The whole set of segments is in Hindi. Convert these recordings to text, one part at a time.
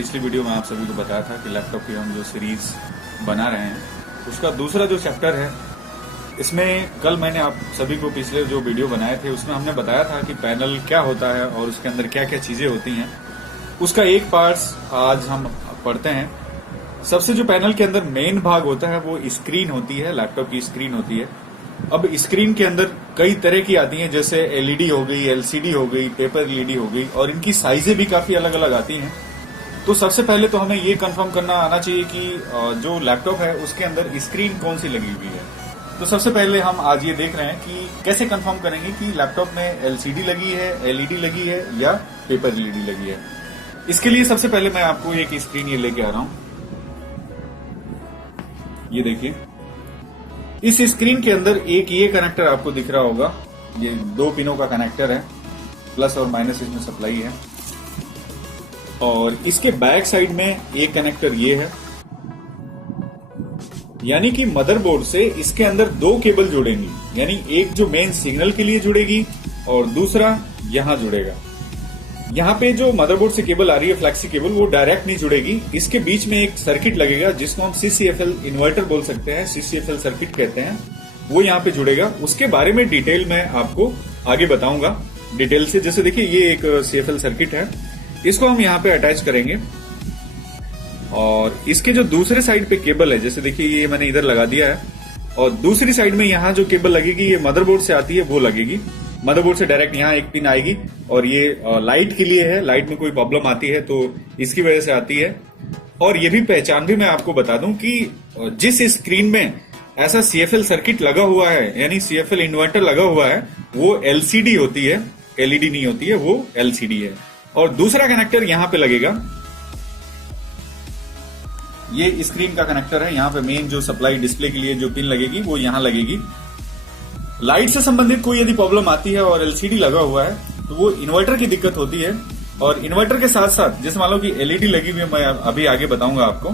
पिछली वीडियो में आप सभी को बताया था कि लैपटॉप की हम जो सीरीज बना रहे हैं उसका दूसरा जो चैप्टर है, इसमें कल मैंने आप सभी को पिछले जो वीडियो बनाए थे उसमें हमने बताया था कि पैनल क्या होता है और उसके अंदर क्या क्या चीजें होती हैं। उसका एक पार्ट्स आज हम पढ़ते हैं। सबसे जो पैनल के अंदर मेन भाग होता है वो स्क्रीन होती है, लैपटॉप की स्क्रीन होती है। अब स्क्रीन के अंदर कई तरह की आती हैं, जैसे एलईडी हो गई, एलसीडी हो गई, पेपर एलईडी हो गई, और इनकी साइजें भी काफी अलग अलग आती हैं। तो सबसे पहले तो हमें ये कंफर्म करना आना चाहिए कि जो लैपटॉप है उसके अंदर स्क्रीन कौन सी लगी हुई है। तो सबसे पहले हम आज ये देख रहे हैं कि कैसे कंफर्म करेंगे कि लैपटॉप में एलसीडी लगी है, एलईडी लगी है या पेपर एलईडी लगी है। इसके लिए सबसे पहले मैं आपको एक स्क्रीन ये लेके आ रहा हूं। ये देखिए, इस स्क्रीन के अंदर एक ये कनेक्टर आपको दिख रहा होगा। ये 2 पिनों का कनेक्टर है, प्लस और माइनस इसमें सप्लाई है। और इसके बैक साइड में एक कनेक्टर ये है, यानी कि मदरबोर्ड से इसके अंदर 2 केबल जुड़ेंगी, यानी एक जो मेन सिग्नल के लिए जुड़ेगी और दूसरा यहां जुड़ेगा। यहाँ पे जो मदरबोर्ड से केबल आ रही है, फ्लैक्सी केबल, वो डायरेक्ट नहीं जुड़ेगी। इसके बीच में एक सर्किट लगेगा जिसको हम CCFL इन्वर्टर बोल सकते हैं, CCFL सर्किट कहते हैं। वो यहाँ पे जुड़ेगा। उसके बारे में डिटेल में आपको आगे बताऊंगा डिटेल से। जैसे देखिए, ये एक CFL सर्किट है, इसको हम यहाँ पे अटैच करेंगे। और इसके जो दूसरे साइड पे केबल है, जैसे देखिए ये मैंने इधर लगा दिया है, और दूसरी साइड में यहाँ जो केबल लगेगी ये मदरबोर्ड से आती है, वो लगेगी। मदरबोर्ड से डायरेक्ट यहाँ एक पिन आएगी, और ये लाइट के लिए है। लाइट में कोई प्रॉब्लम आती है तो इसकी वजह से आती है। और ये भी पहचान भी मैं आपको बता दूं कि जिस स्क्रीन में ऐसा CFL सर्किट लगा हुआ है, यानी CFL इन्वर्टर लगा हुआ है, वो LCD होती है, LED नहीं होती है, वो LCD है। और दूसरा कनेक्टर यहाँ पे लगेगा, ये स्क्रीन का कनेक्टर है। यहाँ पे मेन जो सप्लाई डिस्प्ले के लिए जो पिन लगेगी वो यहाँ लगेगी। लाइट से संबंधित कोई यदि प्रॉब्लम आती है और LCD लगा हुआ है तो वो इन्वर्टर की दिक्कत होती है। और इन्वर्टर के साथ साथ जैसे मान लो कि LED लगी हुई है, मैं अभी आगे बताऊंगा आपको।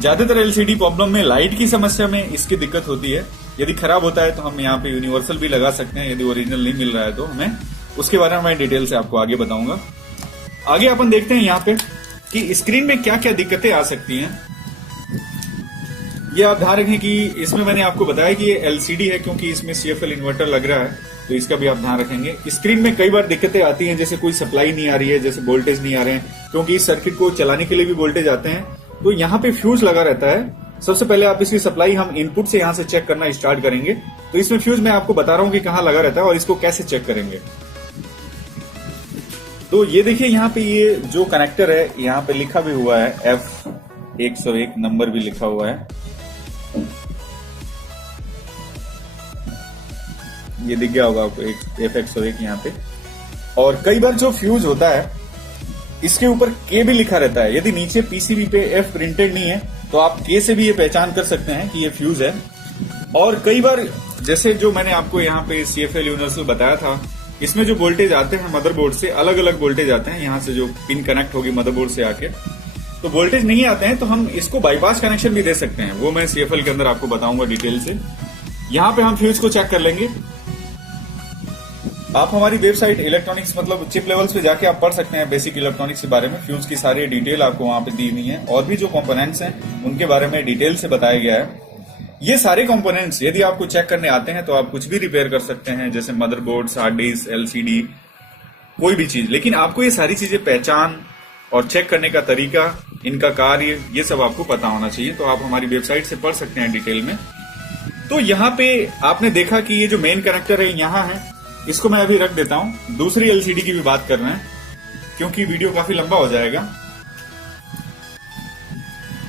ज्यादातर LCD प्रॉब्लम में लाइट की समस्या में इसकी दिक्कत होती है। यदि खराब होता है तो हम यहाँ पे यूनिवर्सल भी लगा सकते हैं, यदि ओरिजिनल नहीं मिल रहा है तो हमें। उसके बारे में मैं डिटेल से आपको आगे बताऊंगा। आगे अपन देखते हैं यहाँ पे कि स्क्रीन में क्या क्या दिक्कतें आ सकती हैं। ये आप ध्यान रखें कि इसमें मैंने आपको बताया कि ये LCD है, क्योंकि इसमें CFL इन्वर्टर लग रहा है, तो इसका भी आप ध्यान रखेंगे। स्क्रीन में कई बार दिक्कतें आती हैं, जैसे कोई सप्लाई नहीं आ रही है, जैसे वोल्टेज नहीं आ रहे हैं, क्योंकि इस सर्किट को चलाने के लिए भी वोल्टेज आते हैं। तो यहाँ पे फ्यूज लगा रहता है। सबसे पहले आप इसकी सप्लाई हम इनपुट से यहाँ से चेक करना स्टार्ट करेंगे। तो इसमें फ्यूज मैं आपको बता रहा हूँ कि कहाँ लगा रहता है और इसको कैसे चेक करेंगे। तो ये देखिए, यहाँ पे ये जो कनेक्टर है, यहाँ पे लिखा भी हुआ है F101, नंबर भी लिखा हुआ है। ये दिख गया होगा आपको, F101 यहाँ पे। और कई बार जो फ्यूज होता है इसके ऊपर K भी लिखा रहता है। यदि नीचे PCB पे F प्रिंटेड नहीं है तो आप K से भी ये पहचान कर सकते हैं कि ये फ्यूज है। और कई बार जैसे जो मैंने आपको यहाँ पे CFL यूनिवर्सल बताया था, इसमें जो वोल्टेज आते हैं मदरबोर्ड से, अलग अलग वोल्टेज आते हैं। यहाँ से जो पिन कनेक्ट होगी मदरबोर्ड से आके, तो वोल्टेज नहीं आते हैं तो हम इसको बाईपास कनेक्शन भी दे सकते हैं। वो मैं CFL के अंदर आपको बताऊंगा डिटेल से। यहाँ पे हम फ्यूज को चेक कर लेंगे। आप हमारी वेबसाइट इलेक्ट्रॉनिक्स मतलब चिप लेवल्स पे जाके आप पढ़ सकते हैं बेसिक इलेक्ट्रॉनिक्स के बारे में। फ्यूज की सारी डिटेल आपको वहां पे दी हुई है, और भी जो कंपोनेंट्स हैं उनके बारे में डिटेल से बताया गया है। ये सारे कंपोनेंट्स यदि आपको चेक करने आते हैं तो आप कुछ भी रिपेयर कर सकते हैं, जैसे मदरबोर्ड, हार्ड डिस्क, LCD, कोई भी चीज। लेकिन आपको ये सारी चीजें पहचान और चेक करने का तरीका, इनका कार्य, ये सब आपको पता होना चाहिए। तो आप हमारी वेबसाइट से पढ़ सकते हैं डिटेल में। तो यहाँ पे आपने देखा कि ये जो मेन कनेक्टर है यहाँ है, इसको मैं अभी रख देता हूं। दूसरी LCD की भी बात कर रहे हैं, क्योंकि वीडियो काफी लंबा हो जाएगा।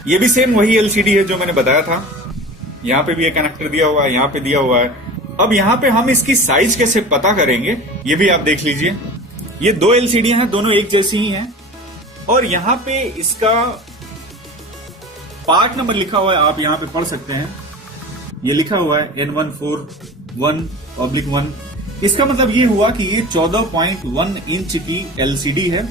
ये भी सेम वही LCD है जो मैंने बताया था। यहाँ पे भी एक कनेक्टर दिया हुआ है, यहाँ पे दिया हुआ है। अब यहाँ पे हम इसकी साइज कैसे पता करेंगे, ये भी आप देख लीजिए। ये 2 LCD हैं, दोनों एक जैसी ही हैं। और यहाँ पे इसका पार्ट नंबर लिखा हुआ है, आप यहाँ पे पढ़ सकते हैं। ये लिखा हुआ है N141/1। इसका मतलब ये हुआ कि ये 14.1 इंच की LCD है।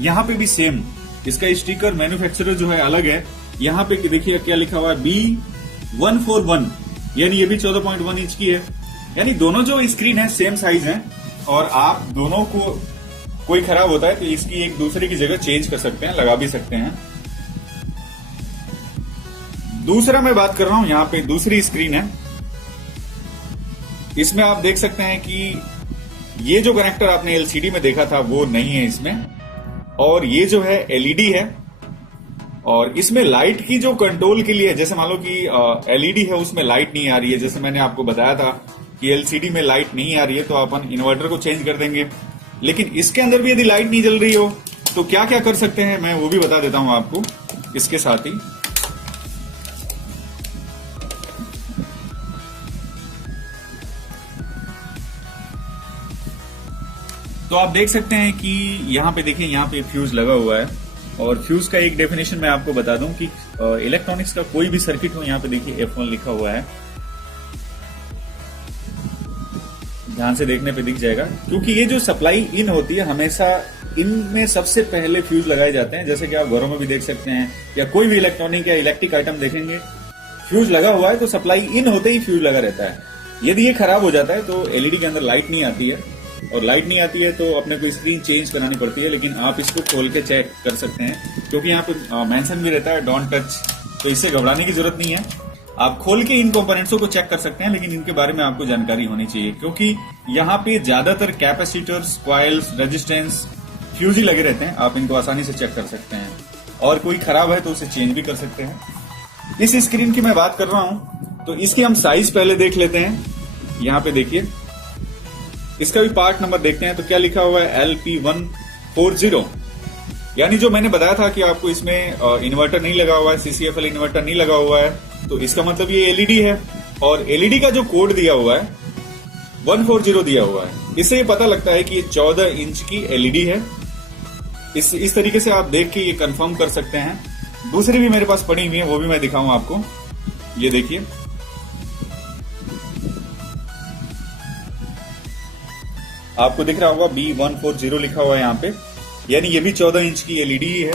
यहाँ पे भी सेम, इसका स्टिकर मैन्युफैक्चरर जो है अलग है। यहाँ पे देखिए क्या लिखा हुआ है, B141, यानी ये भी 14.1 इंच की है। यानी दोनों जो स्क्रीन है सेम साइज है, और आप दोनों को कोई खराब होता है तो इसकी एक दूसरे की जगह चेंज कर सकते हैं, लगा भी सकते हैं। दूसरा मैं बात कर रहा हूं, यहां पे दूसरी स्क्रीन है। इसमें आप देख सकते हैं कि ये जो कनेक्टर आपने एलसीडी में देखा था वो नहीं है इसमें, और ये जो है एलईडी है। और इसमें लाइट की जो कंट्रोल के लिए, जैसे मान लो कि एलईडी है उसमें लाइट नहीं आ रही है, जैसे मैंने आपको बताया था कि एलसीडी में लाइट नहीं आ रही है तो अपन इन्वर्टर को चेंज कर देंगे। लेकिन इसके अंदर भी यदि लाइट नहीं जल रही हो तो क्या क्या कर सकते हैं, मैं वो भी बता देता हूं आपको इसके साथ ही। तो आप देख सकते हैं कि यहां पे देखिए, यहां पे फ्यूज लगा हुआ है, और फ्यूज का एक डेफिनेशन मैं आपको बता दूं कि इलेक्ट्रॉनिक्स का कोई भी सर्किट हो, यहां पे देखिए F1 लिखा हुआ है, ध्यान से देखने पे दिख जाएगा। क्योंकि ये जो सप्लाई इन होती है, हमेशा इनमें सबसे पहले फ्यूज लगाए जाते हैं। जैसे कि आप घरों में भी देख सकते हैं, या कोई भी इलेक्ट्रॉनिक या इलेक्ट्रिक आइटम देखेंगे, फ्यूज लगा हुआ है तो सप्लाई इन होते ही फ्यूज लगा रहता है। यदि ये खराब हो जाता है तो एलईडी के अंदर लाइट नहीं आती है, और लाइट नहीं आती है तो अपने को स्क्रीन चेंज करानी पड़ती है। लेकिन आप इसको खोल के चेक कर सकते हैं, क्योंकि यहाँ पे मेंशन भी रहता है डोंट टच, तो इससे घबराने की जरूरत नहीं है। आप खोल के इन कंपोनेंट्सों को चेक कर सकते हैं, लेकिन इनके बारे में आपको जानकारी होनी चाहिए, क्योंकि यहाँ पे ज्यादातर कैपेसिटर्स, कॉइल्स, रेजिस्टेंस, फ्यूज ही लगे रहते हैं। आप इनको आसानी से चेक कर सकते हैं, और कोई खराब है तो उसे चेंज भी कर सकते हैं। इस स्क्रीन की मैं बात कर रहा हूं तो इसकी हम साइज पहले देख लेते हैं। यहाँ पे देखिए, इसका भी पार्ट नंबर देखते हैं तो क्या लिखा हुआ है, LP140। यानी जो मैंने बताया था कि आपको इसमें इन्वर्टर नहीं लगा हुआ है, CCFL इन्वर्टर नहीं लगा हुआ है, तो इसका मतलब ये एलईडी है। और एलईडी का जो कोड दिया हुआ है 140 दिया हुआ है, इससे ये पता लगता है कि ये 14 इंच की एलईडी है। इस तरीके से आप देख के ये कंफर्म कर सकते हैं। दूसरी भी मेरे पास पड़ी हुई है, वो भी मैं दिखाऊं आपको। ये देखिए, आपको दिख रहा होगा B140 लिखा हुआ है यहाँ पे, यानी ये भी 14 इंच की एलईडी ही है।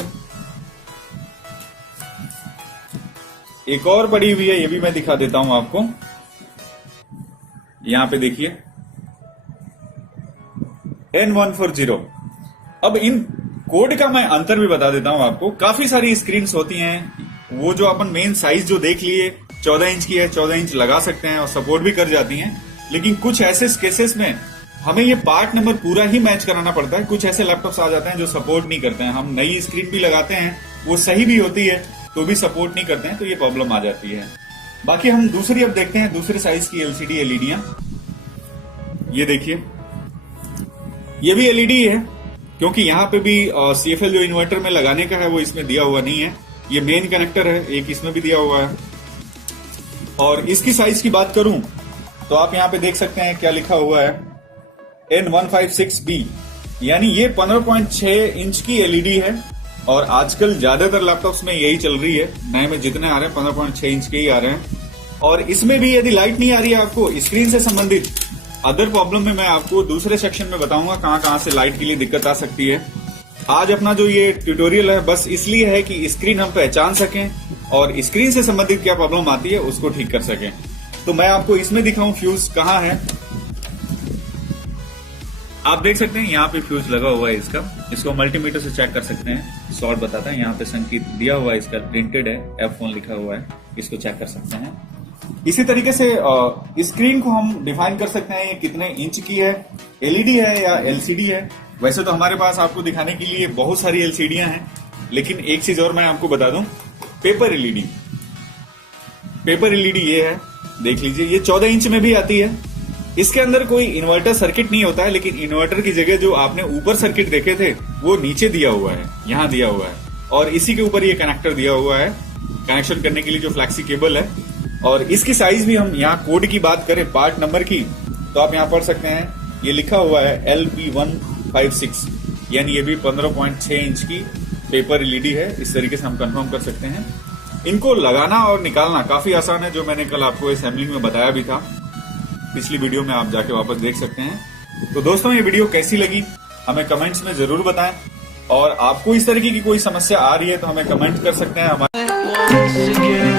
एक और पड़ी हुई है, ये भी मैं दिखा देता हूं आपको। यहां पे देखिए N140। अब इन कोड का मैं अंतर भी बता देता हूं आपको। काफी सारी स्क्रीन्स होती हैं, वो जो अपन मेन साइज जो देख लिए 14 इंच की है, 14 इंच लगा सकते हैं और सपोर्ट भी कर जाती हैं। लेकिन कुछ ऐसे केसेस में हमें ये पार्ट नंबर पूरा ही मैच कराना पड़ता है। कुछ ऐसे लैपटॉप्स आ जाते हैं जो सपोर्ट नहीं करते हैं। हम नई स्क्रीन भी लगाते हैं, वो सही भी होती है तो भी सपोर्ट नहीं करते हैं, तो ये प्रॉब्लम आ जाती है। बाकी हम दूसरी अब देखते हैं, दूसरे साइज की एलसीडी एलईडियां। ये देखिए, ये भी एलईडी है, क्योंकि यहाँ पे भी CFL जो इन्वर्टर में लगाने का है वो इसमें दिया हुआ नहीं है। ये मेन कनेक्टर है, एक इसमें भी दिया हुआ है। और इसकी साइज की बात करूं तो आप यहाँ पे देख सकते हैं क्या लिखा हुआ है, N156B, यानी ये 15.6 इंच की एलईडी है। और आजकल ज्यादातर लैपटॉप्स में यही चल रही है, नए में जितने आ रहे हैं 15.6 इंच के ही आ रहे हैं। और इसमें भी यदि लाइट नहीं आ रही है आपको स्क्रीन से संबंधित अदर प्रॉब्लम में मैं आपको दूसरे सेक्शन में बताऊंगा कहां से लाइट के लिए दिक्कत आ सकती है। आज अपना जो ये ट्यूटोरियल है बस इसलिए है कि स्क्रीन हम पहचान सकें और स्क्रीन से संबंधित क्या प्रॉब्लम आती है उसको ठीक कर सकें। तो मैं आपको इसमें दिखाऊं फ्यूज कहां है। आप देख सकते हैं यहाँ पे फ्यूज लगा हुआ है इसका, इसको मल्टीमीटर से चेक कर सकते हैं, शॉर्ट बताता है। यहाँ पे संकेत दिया हुआ है, इसका प्रिंटेड है, F1 लिखा हुआ है, इसको चेक कर सकते हैं। इसी तरीके से स्क्रीन को हम डिफाइन कर सकते हैं, ये कितने इंच की है, एलईडी है या एलसीडी है। वैसे तो हमारे पास आपको दिखाने के लिए बहुत सारी एलसीडियां हैं, लेकिन एक चीज और मैं आपको बता दूं, पेपर एलईडी। पेपर एलईडी ये है, देख लीजिए, ये 14 इंच में भी आती है। इसके अंदर कोई इन्वर्टर सर्किट नहीं होता है, लेकिन इन्वर्टर की जगह जो आपने ऊपर सर्किट देखे थे वो नीचे दिया हुआ है, यहाँ दिया हुआ है, और इसी के ऊपर ये कनेक्टर दिया हुआ है कनेक्शन करने के लिए, जो फ्लैक्सी केबल है। और इसकी साइज भी हम यहाँ कोड की बात करें, पार्ट नंबर की, तो आप यहाँ पढ़ सकते हैं, ये लिखा हुआ है LP156, यानी ये भी 15.6 इंच की पेपर एलईडी है। इस तरीके से हम कंफर्म कर सकते हैं। इनको लगाना और निकालना काफी आसान है, जो मैंने कल आपको असेंबलिंग में बताया भी था, पिछली वीडियो में आप जाके वापस देख सकते हैं। तो दोस्तों, ये वीडियो कैसी लगी हमें कमेंट्स में जरूर बताएं, और आपको इस तरीके की कोई समस्या आ रही है तो हमें कमेंट कर सकते हैं हमारे